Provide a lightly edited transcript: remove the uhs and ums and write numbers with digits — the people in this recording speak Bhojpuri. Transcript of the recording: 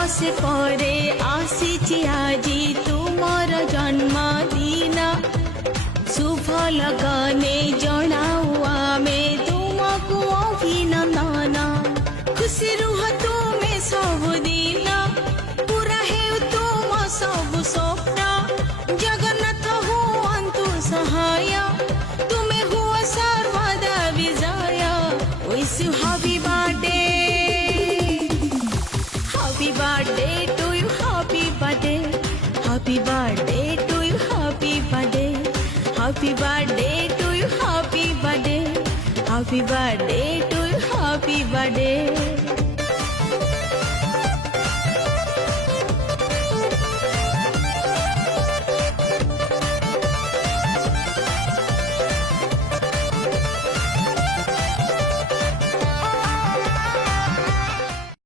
बरसे परे आसीची आजी तुमर जन्मदिन शुभ लगने जनाऊ आमे तुमको अभिनंदन खुशी रुह तुमे सबुदिन पूरा हेउ तुम सब स्वप्न जगन्नाथ हुअन्तु सहाय तुमे हुआ सर्वदा विजय wish you happy birthday Happy birthday to you, happy birthday. Happy birthday to you, happy birthday. Happy birthday to you, happy birthday. Happy birthday to you, happy birthday.